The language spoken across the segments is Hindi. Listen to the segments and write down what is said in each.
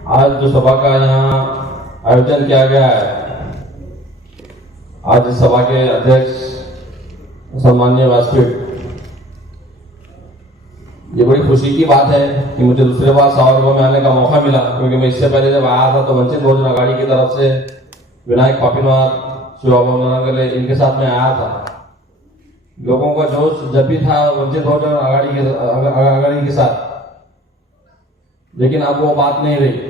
आज जो सभा का यहाँ आयोजन किया गया है, आज इस सभा के अध्यक्ष सम्मान्य वाजपेयी ये बड़ी खुशी की बात है कि मुझे दूसरे बार सावरगांव में आने का मौका मिला, क्योंकि मैं इससे पहले जब आया था तो वंचित बहुजन अघाड़ी की तरफ़ से विनायक पापीनाथ नगले इनके साथ में आया था। लोगों का जोश जब भी था वंचित बहुजन अघाड़ी के अघाड़ी के साथ। लेकिन अब वो बात नहीं रही।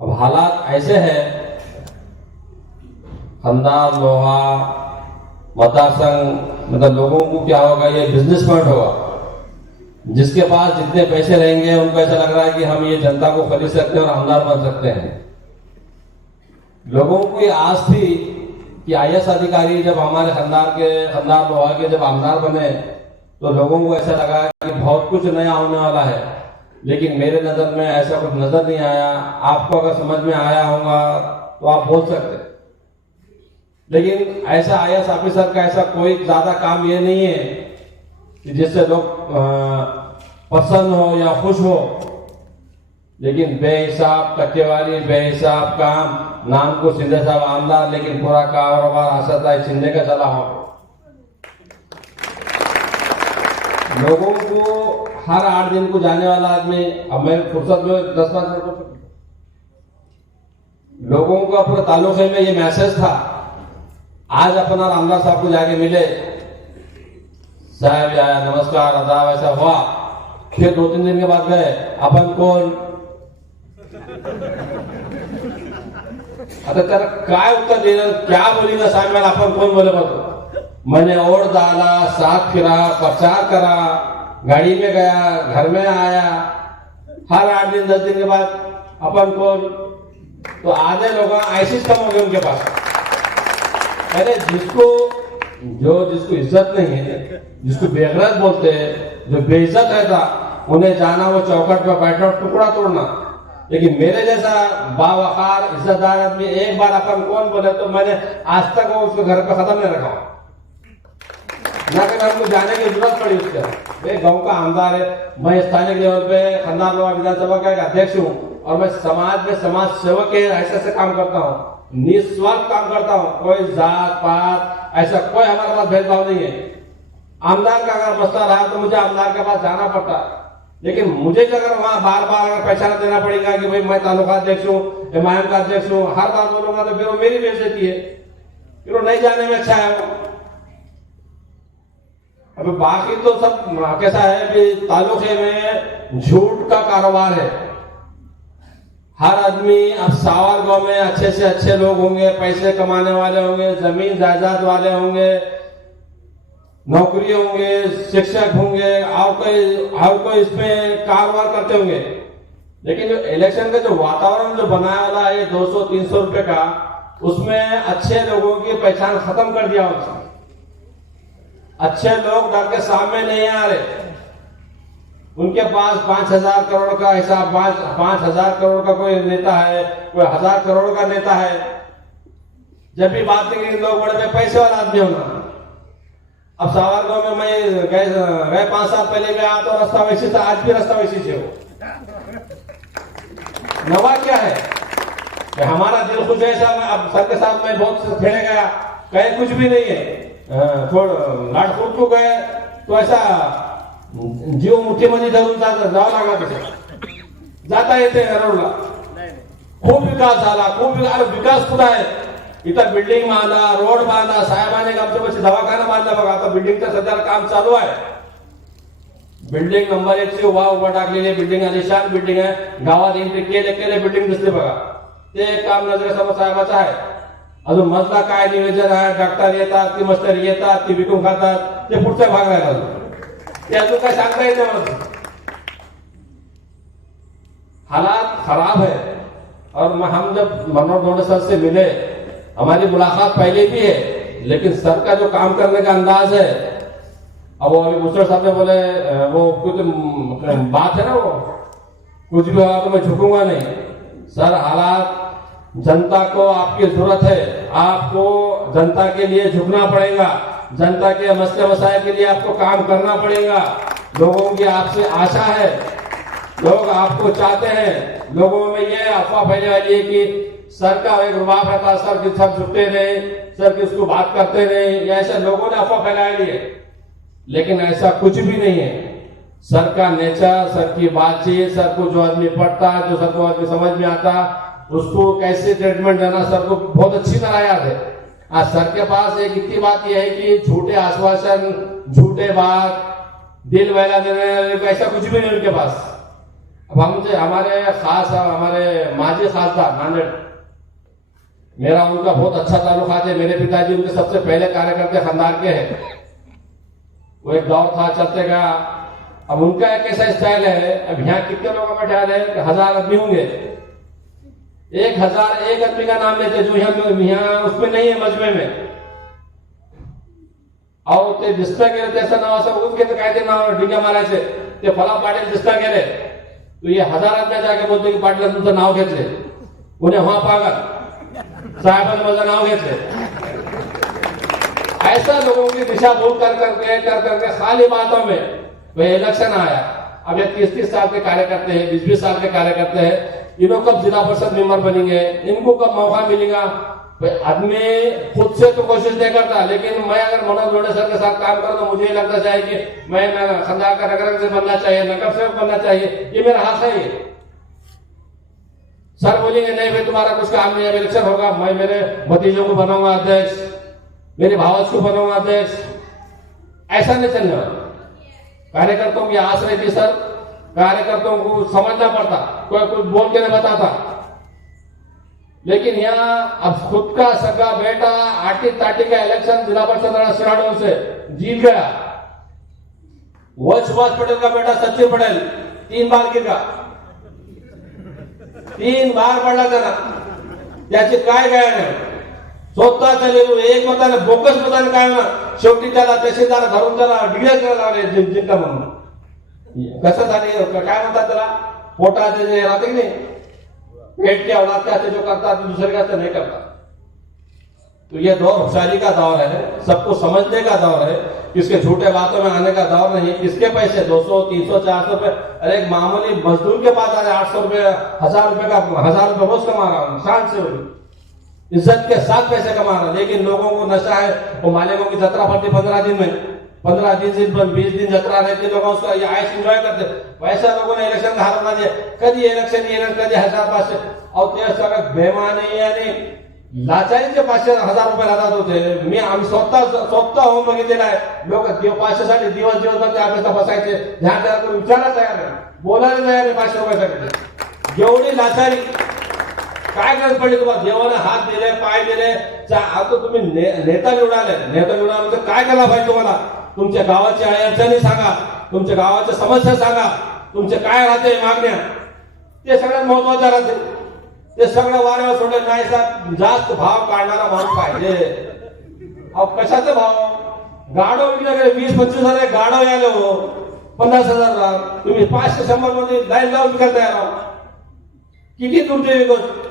अब हालात ऐसे हैं। खंदार लोहा मतदार संघ मतलब लोगों को क्या होगा, ये बिज़नेस पॉइंट होगा। जिसके पास जितने पैसे रहेंगे, उनको ऐसा लग रहा है कि हम ये जनता को खरीद सकते हैं और आमदार बन सकते हैं। लोगों को आस थी कि आई अधिकारी जब हमारे खंदार के खंदार लोहा के जब आमदार बने तो लोगों को ऐसा लगा कि बहुत कुछ नया होने वाला है। लेकिन मेरे नज़र में ऐसा कुछ नज़र नहीं आया। आपको अगर समझ में आया होगा तो आप बोल सकते लेकिन ऐसा आई एस ऑफिसर का ऐसा कोई ज़्यादा काम ये नहीं है कि जिससे लोग प्रसन्न हो या खुश हो। लेकिन बेहिसाब टक्केवारी बेहिसाब काम, नाम को सिंधे साहब आमदार, लेकिन पूरा कारोबार आशा शिंदे का चला हो। लोगों को हर आठ दिन को जाने वाला आदमी, अब मैं फुर्सत में दस मिनट लोगों का पूरे तालुके में ये मैसेज था, आज अपना रामदास साहब को जाके मिले। साहब आया, नमस्कार आदाब ऐसा हुआ। फिर दो तीन दिन के बाद गए, अपन कौन? आता त्याला काय उत्तर दिलं क्या बोली ना सांग आपण कोण बोले बघो मैंने और डाला, साथ फिरा, प्रचार करा। गाड़ी में गया, घर में आया। हर आठ दिन दस दिन के बाद अपन कौन तो आधे लोग ऐसे कम हो गए उनके पास। अरे, जिसको जो जिसको इज़्ज़त नहीं है, जिसको बेगरत बोलते हैं, जो बेइज्जत रहता, उन्हें जाना वो चौकट पर बैठा टुकड़ा तोड़ना। लेकिन मेरे जैसा बावकार इज्जतदार आदमी एक बार अपन कौन बोले तो मैंने आज तक वो उसके घर पर खत्म नहीं रखा। ना कि हमको जाने की ज़रूरत पड़ी उसके ये गाँव का आमदार है, मैं स्थानीय लेवल पे लोहा विधानसभा का एक अध्यक्ष हूँ और मैं समाज में समाज सेवक के ऐसे ऐसे काम करता हूँ। निस्वार्थ काम करता हूँ। कोई जात, पात, ऐसा कोई हमारे पास भेदभाव नहीं है। आमदार का अगर मसला रहा तो मुझे आमदार के पास जाना पड़ता। लेकिन मुझे अगर वहाँ बार बार अगर पहचान देना पड़ेगा कि भाई मैं तालुका अध्यक्ष हूँ एमआईएम का अध्यक्ष हूँ, हर बार बोलूँगा तो फिर वो मेरी बेइज्जती है। फिर वो नहीं जाने में अच्छा है। अभी बाकी तो सब कैसा है कि तालुके में झूठ का कारोबार है। हर आदमी अब सावर गाँव में अच्छे से अच्छे लोग होंगे, पैसे कमाने वाले होंगे, ज़मीन जायदाद वाले होंगे, नौकरी होंगे, शिक्षक होंगे, और कोई और कोई इसमें कारोबार करते होंगे। लेकिन जो इलेक्शन का जो वातावरण जो बनाया वाला है, दो सौ, तीन सौ रुपए का, उसमें अच्छे लोगों की पहचान खत्म कर दिया उसने अच्छे लोग डर के सामने नहीं आ रहे। उनके पास पाँच हज़ार करोड़ का हिसाब, पाँच पाँच हज़ार करोड़ का कोई नेता है, कोई हज़ार करोड़ का नेता है। जब भी बात करेंगे लोग बड़े में पैसे वाला आदमी होना। अब सावर गाँव में मैं गए गए पाँच साल पहले गया तो रास्ता वैसे था, आज भी रास्ता वैसे से हो नवा क्या है? कि हमारा दिल खुश है, ऐसा अब सर के साथ मैं बहुत खेले गया। कहीं कुछ भी नहीं है। थोड़ लाट फूट काय तो असा जीव मुठीमध्ये धरून जावं लागला जाता येते रोडला खूप विकास झाला खूप विकास विकास कुठं आहे? इथं बिल्डिंग बांधा रोड बांधा साहेबांनी आमच्या पैसे दवाखाना बांधला बघा. आता बिल्डिंगचं सध्या काम चालू आहे. बिल्डिंग नंबर एक ची उभा उभा टाकलेली बिल्डिंग आलिशान बिल्डिंग आहे. गावात एंट्री केले केले बिल्डिंग दिसते बघा. ते काम नजरेसमोर साहेबाचं आहे. अजून मजला काय नियोजन आहे डॉक्टर येतात ती मस्टरी येतात ती विकून खातात ते पुढच्या भाग आहे अजून ते अजून काय हालात खराब है और हम जब मनोहर दौड़े सर से मिले हमारी मुलाकात पहले भी है लेकिन सर का जो काम करने का अंदाज है अब वो अभी मुस्टर साहब ने बोले वो कुछ बात है ना वो कुछ भी होगा तो मैं झुकूँगा नहीं सर हालात जनता को आपकी ज़रूरत है। आपको जनता के लिए झुकना पड़ेगा। जनता के मसले मसाए के लिए आपको काम करना पड़ेगा। लोगों की आपसे आशा है। लोग आपको चाहते हैं। लोगों में ये अफवाह फैलने वाली है कि सर का एक रुबाब रहता, सर के सब झुकते रहे सर की उसको बात करते ये ऐसे लोगों ने अफवाह फैलाई ली है। लेकिन ऐसा कुछ भी नहीं है। सर का नेचर, सर की बातचीत, सर को जो आदमी पढ़ता, जो सर को आदमी समझ में आता उसको कैसे ट्रीटमेंट देना, सर को बहुत अच्छी तरह याद है। आज सर के पास एक इतनी बात यह है कि झूठे आश्वासन, झूठे बात, दिल बहला देने ऐसा कुछ भी नहीं उनके पास। अब हमसे हमारे खास, हमारे माजी खासदार नांदेड़ मेरा उनका बहुत अच्छा ताल्लुकात है। मेरे पिताजी उनके सबसे पहले कार्यकर्ता खानदान के हैं। वो एक दौर था, चलते का। अब उनका एक ऐसा स्टाइल है, अब यहाँ कितने लोगों में ख्याल है? हज़ार आदमी होंगे। एक हज़ार एक आदमी का नाम लेते जो यहाँ यहाँ उसमें नहीं है, मजमे में। और ते दिसता गेले त्याचं नाव असं बघून घेतं काय ते नाव डिंग्या मारायचे ते फला पाटील दिसता गेले तो ये हज़ार आदमी जाके बोलते की, पाटील तुमचं नाव घेतले उन्हें वहाँ पागल। साहेबांनी माझं नाव घेतले ऐसा लोगों की दिशा भूल कर करके कर करके, खाली बातों में वह इलेक्शन आया। अब ये तीस तीस साल के कार्य करते हैं, बीस बीस साल के कार्य करते हैं। इनको कब जिला परिषद मेंबर बनेंगे? इनको कब मौका मिलेगा? आदमी खुद से तो कोशिश नहीं करता, लेकिन मैं अगर मनोज लोढ़े सर के साथ काम करूँ तो मुझे ये लगता चाहिए कि मैं खंदा का नगर से बनना चाहिए नगर सेवक बनना चाहिए, ये मेरा हाथ है ये। सर बोलेंगे, नहीं भाई, तुम्हारा कुछ काम नहीं है इलेक्शन होगा, मैं मेरे भतीजों को बनाऊँगा, अध्यक्ष। मेरे भावज को बनाऊँगा, अध्यक्ष। ऐसा नहीं चलने। कार्यकर्ताओं की आस रहती सर कार्यकर्ताओं को समझना पड़ता, कोई कुछ बोल के नहीं बताता। लेकिन यहाँ अब खुद का सगा बेटा आटी ताटी का इलेक्शन जिला परिषद सिराडों से जीत गया। वह सुभाष पटेल का बेटा सचिन पटेल, तीन बार गिर गया। तीन बार पडला त्याला त्याची काय चालू एक मताने बोकस मताने काय ना, शेवटी त्याला तहसीलदार धरून त्याला म्हणून जे राहते नाही? पेट के औलाद जो करता दूसरे के नहीं करता तो ये का दौर है, सबको समझने का दौर है किसके झूठे बातों में आने का दौर नहीं किसके पैसे 200 300 400 रुपए अरे एक मामूली मजदूर के पास अरे 800 रुपए हज़ार रुपए का, हज़ार रुपए रोज कमा रहा हूँ शान से इज़्ज़त के साथ पैसे कमा रहा लेकिन लोगों को नशा है, वो मालिकों की जतरा पड़ती पंद्रह दिन में। पंद्रह दिन पण बीस दिन जतरा रहती लोग उसका ये आयस एंजॉय करते वैसा लोगों ने इलेक्शन का नाही. दिया कधी इलेक्शन येणार कधी हजार पाचशे. अहो ते सगळं बेमानी आणि लाचारीचे पाचशे हजार रुपये राहतात होते मी आम्ही स्वतः स्वतः होऊन बघितलेला आहे. लोक पाचशे पाचशेसाठी दिवस दिवसभर ते आपल्याला बसायचे. ध्यान त्याला कोणी विचारायला तयार नाही. बोलायला तयार नाही पाचशे रुपयासाठी एवढी लाचारी. काय गरज पडली तुम्हाला? देवाने हात दिले पाय दिले. आता तुम्ही ने- नेता निवडाले नेता निवडाल्यानंतर म्हणजे काय करायला पाहिजे तुम्हाला? तुमच्या गावाची अडचणी सांगा. तुमच्या गावाच्या समस्या सांगा. तुमचे काय राहते मागण्या? ते सगळ्यात महत्वाचं राहते. ते सगळं वाऱ्यावर सोडलं नाही सर जास्त भाव काढणारा माणूस पाहिजे. अहो कशाचा भाव? गाडो विकले वीस पंचवीस हजार एक गाडो यायला हो. पन्नास हजार तुम्ही पाचशे शंभरमध्ये लाईन लावून विकायला तयार आहो किती तुमची गोष्ट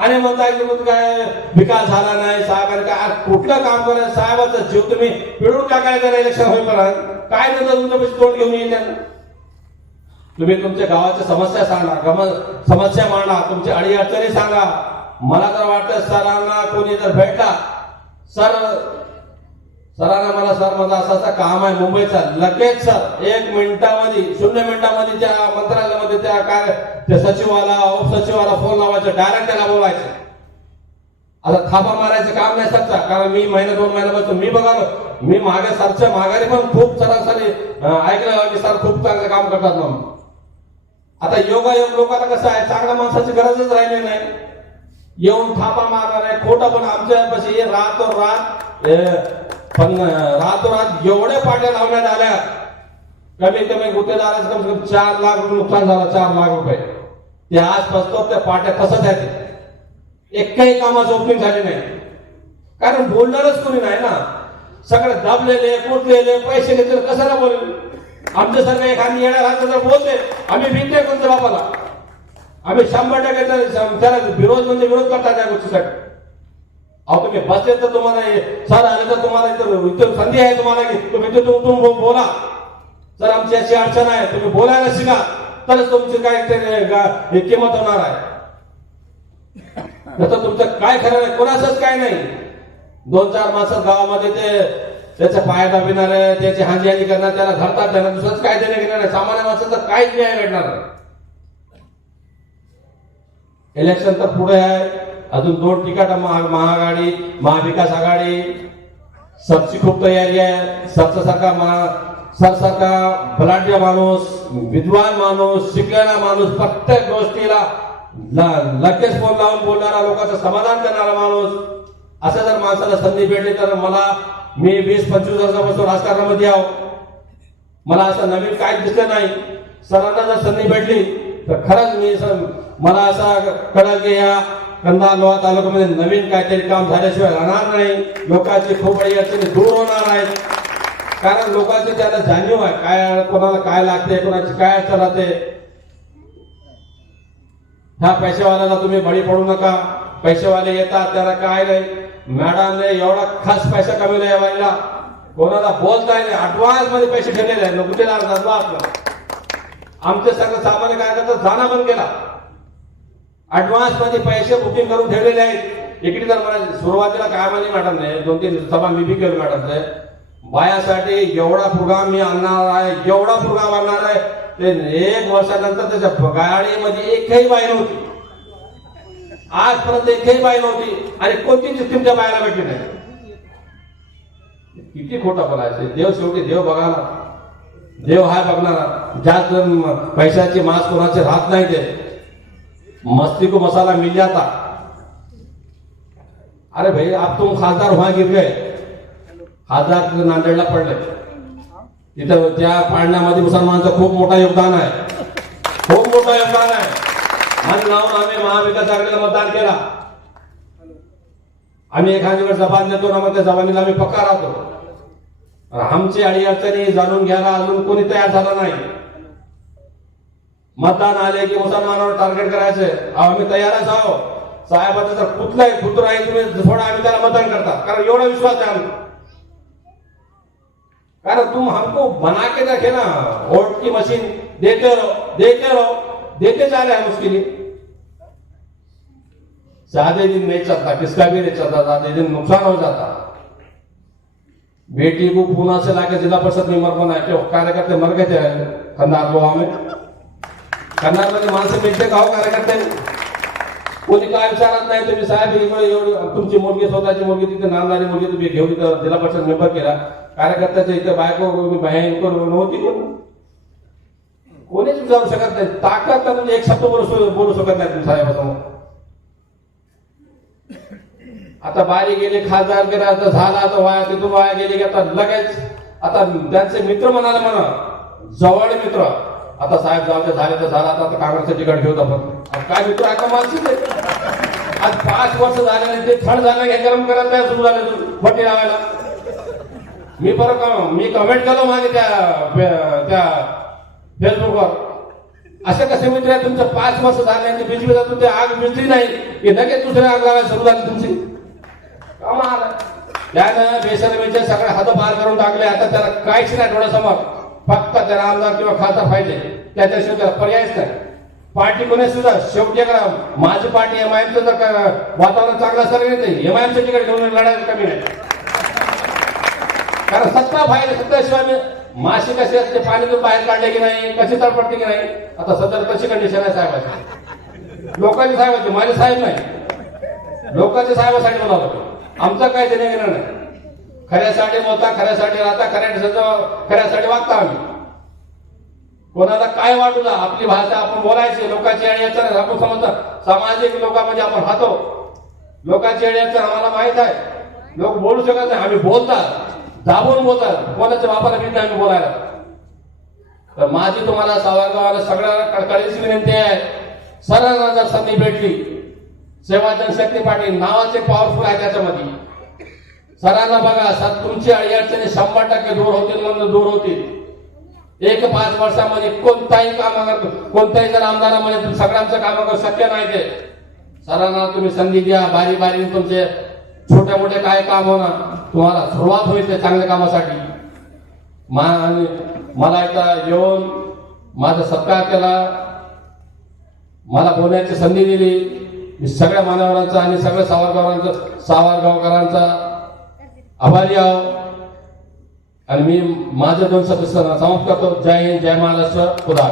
आणि म्हणताय की मग काय विकास झाला नाही साहेबांनी काय आज कुठलं काम करायचं साहेबाचा जीव तुम्ही पिळून टाकायचं लक्षात होईपर्यंत काय नंतर तुमच्यापाशी तोंड घेऊन येईल तुम्ही तुमच्या गावाच्या समस्या सांगा गम समस्या मांडा तुमच्या अडी अडचणी सांगा. मला तर वाटतं सरांना कोणी जर भेटला सर सरांना मला सर माझा असं असं काम आहे मुंबईचा लगेच सर एक मिनिटामध्ये शून्य मिनिटामध्ये त्या मंत्रालयामध्ये त्या काय त्या सचिवाला उपसचिवाला फोन लावायचं डायरेक्ट त्याला बोलायचं. आता थापा मारायचं काम नाही सरचा कारण मी महिना दोन महिन्यापासून मी बघा मी मागे सरच्या माघारी पण खूप सरासरी ऐकलं की सर खूप चांगलं काम करतात म्हणून. आता योगा योग लोकांना कसं आहे चांगल्या माणसाची गरजच राहिली नाही. येऊन थापा मारणार आहे खोटं पण आमच्या पाशी हे रात पण रातोरात एवढे पाट्या लावण्यात आल्या. कमी कमी गुत्तेदाराचं कम से कम चार लाख रुपये नुकसान झालं चार लाख रुपये. ते आज फसतो त्या पाट्या तसंच आहेत. एकही कामाचं ओपनिंग झाले नाही. कारण बोलणारच कोणी नाही ना. सगळे दाबलेले कुटलेले पैसे घेतले कशाला बोलेल? आमच्या सर्व एखादी येणार राहतो तर बोलते आम्ही भीते कोणत्या बापाला? आम्ही शंभर टक्के त्याला विरोध म्हणजे विरोध करतात त्या गोष्टीसाठी. अहो तुम्ही बसले तर तुम्हाला सर आले तर तुम्हाला इथं इथं संधी आहे तुम्हाला की? तुम्ही इथं तुम बोला. सर आमची अशी अडचण आहे. तुम्ही बोलायला शिका. तरच तुमची काय किंमत होणार आहे. तसं तुमचं काय खरं नाही कोणाचंच काय नाही. दोन चार माणसं गावामध्ये ते त्याच्या पाया दाबिणारे त्याची हांजी हांजी करणार त्याला धरतात त्याला. दुसरंच काय देणे घेणार नाही सामान्य माणसाचं काहीच न्याय भेटणार नाही इलेक्शन तर पुढे आहे. अजून दोन तिकीट महाआघाडी महाविकास आघाडी. सबची खूप तयारी आहे. सबचा सारखा महा सरसारखा बलाढ्य माणूस विद्वान माणूस शिकलेला माणूस प्रत्येक गोष्टीला लगेच फोन लावून बोलणारा लोकांचं समाधान करणारा माणूस. असं जर माणसाला संधी भेटली तर मला मी वीस पंचवीस वर्षापासून राजकारणामध्ये आहो. मला असं नवीन काय दिसलं नाही. सरांना जर संधी भेटली तर खरंच मी मला असं कळलं की या लोहा तालुक्यामध्ये नवीन काहीतरी काम झाल्याशिवाय राहणार नाही. लोकांची खूप अडचणी दूर होणार आहेत कारण लोकांची त्याला जाणीव आहे. काय कोणाला काय लागते कोणाची काय अडचण राहते. ह्या पैसेवाल्याला तुम्ही बळी पडू नका. पैसेवाले येतात त्याला काय नाही. मॅडमने एवढा खास पैसा कमी या बाईला. कोणाला बोलताय नाही. अडवान्समध्ये पैसे ठेवलेले आहेत. गुन्हेगार धंदा आपला. आमचे सगळं सामान्य काय करतात जाणं बंद केला. ऍडव्हान्समध्ये पैसे बुकिंग करून ठेवलेले आहेत. इकडे तर मला सुरुवातीला काय म्हणे मॅडम नाही दोन तीन सभा मी बी केलं मॅडमचे बायासाठी एवढा प्रोग्राम मी आणणार आहे एवढा प्रोग्राम आणणार आहे. ते एक वर्षानंतर त्याच्या गाडीमध्ये एकही बाई नव्हती. आजपर्यंत एकही बाई नव्हती. आणि कोणतीच तुमच्या बायला भेटली नाही. किती खोटा बोलायचं. देव शेवटी देव बघायला देव हाय बघणारा. ज्या म- पैशाची मास कोणाचे राहत नाही ते. मस्ती को मसाला मिल जाता। अरे भाई आप तुम खासदार व्हा गिर गए। खासदार नांदेडला पडले। तिथं त्या पाडण्यामध्ये मुसलमानांचं खूप मोठा योगदान आहे. खूप मोठं योगदान आहे. आणि लावून आम्ही महाविकास आघाडीला मतदान केला. आम्ही एखादी वेळ जबान देतो ना मग त्या जबानीला आम्ही पक्का राहतो. आमची अडी अडचणी जाणून घ्यायला अजून कोणी तयार झाला नाही. मतदान आले की मुसलमानावर टार्गेट करायचे आम्ही तयारच आहो साहेबाचं जर कुठलाही कुत्र आहे तुम्ही थोडा आम्ही त्याला मतदान करता कारण एवढा विश्वास आहे आम्ही कारण तुम हमको बना के रखे ना वोट की मशीन देते रहो देते रहो देते जा रहे हैं उसके लिए ज़्यादा दिन नहीं चलता किसका भी नहीं चलता ज़्यादा दिन नुकसान हो जाता बेटी को पूना से लाके जिला परिषद मेंबर बनाया क्यों कार्यकर्ते मर गए थे खंडार लोहा में खंडार माणसं मिळते का हो कार्यकर्ते. कोणी काय विचारत नाही तुम्ही साहेब इकडे तुमची मुलगी स्वतःची मुलगी तिथे नांदारी मुलगी तुम्ही घेऊन इथं जिल्हा परिषद मेंबर केला. कार्यकर्त्याच्या इथे बायको बहीण कोण नव्हती कोण कोणीच विचारू शकत नाही. ताकद तर म्हणजे एक शब्द बोलू बोलू शकत नाही तुम्ही साहेबासमोर. आता बारी गेले खासदार गेला आता झाला आता वाया तिथून वाया गेले की आता लगेच आता त्यांचे मित्र म्हणाले म्हणा जवळ मित्र. आता साहेब जाऊ झाले तर झाला आता काँग्रेसचं तिकीट घेऊ आपण. काय मित्र आता माणसं आहे आज पाच वर्ष झाले नाही ते थंड झालं हे गरम करायला नाही सुरू झाले भट्टी लावायला. मी परत मी कमेंट केलं मागे त्या त्या फेसबुकवर असे कसे मित्र आहे तुमचं? पाच वर्ष झाले आणि जातो तुमची आग मिळली नाही. की लगेच दुसरी आग लावायला सुरू झाली तुमची. कमाल. आहे. त्यानं बेसरमीचे सगळे हात पार करून टाकले आता त्याला काहीच नाही डोळ्यासमोर. फक्त त्याला आमदार किंवा खासदार पाहिजे त्याच्याशिवाय त्याला पर्यायच नाही. पार्टी कोणी सुद्धा शेवटी करा माझी पार्टी एमआयएमचं जर वातावरण चांगलं असेल नाही एमआयएमच्या तिकडे घेऊन लढायला कमी नाही. कारण सत्ता बाहेर सत्ताशिवाय मी माशी कशी असते पाणीतून बाहेर काढले की नाही कशी तडपडते की नाही आता सध्या कशी कंडिशन आहे साहेबाची? लोकांची साहेब माझे साहेब नाही. लोकांचे साहेबासाठी म्हणा आमचं काय देण्या घेणं नाही. खऱ्यासाठी बोलता खऱ्यासाठी राहता खऱ्या खऱ्यासाठी वागता आम्ही. कोणाला काय वाटू द्या आपली भाषा आपण बोलायची लोकांची अडी अडचण आपण समजतो. सामाजिक लोकांमध्ये आपण राहतो. लोकांची अडी अडचण आम्हाला माहीत आहे. लोक बोलू शकत नाही आम्ही बोलतात. दाबून बोलतात. कोणाच्या बापाला मिळत आम्ही बोलायला? तर माझी तुम्हाला सावरगावाला सगळ्यांना कळकळीची विनंती आहे. सर्वांना जर संधी भेटली. सेवाचंद शक्ती पाटील नावाचे पॉवरफुल आहे त्याच्यामध्ये. सरांना बघा सर तुमची अडी अडचणी शंभर टक्के दूर होतील म्हणून दूर होतील. एक पाच वर्षामध्ये कोणताही काम करतो कोणत्याही जर आमदारामध्ये सगळ्यांचं काम अगर शक्य नाही ते. सरांना तुम्ही संधी द्या बारी बारी तुमचे छोटे मोठे काय काम होणार तुम्हाला सुरुवात होईल त्या चांगल्या कामासाठी. मा आणि मला एकदा येऊन माझा सत्कार केला. मला बोलण्याची संधी दिली. मी सगळ्या मानवरांचा आणि सगळ्या सावरगावरांचा सावरगावकरांचा आभारी आहो आणि मी माझ्या दोन सदस्यांना समाप्त करतो। जय हिंद जय महाराष्ट्र खुदा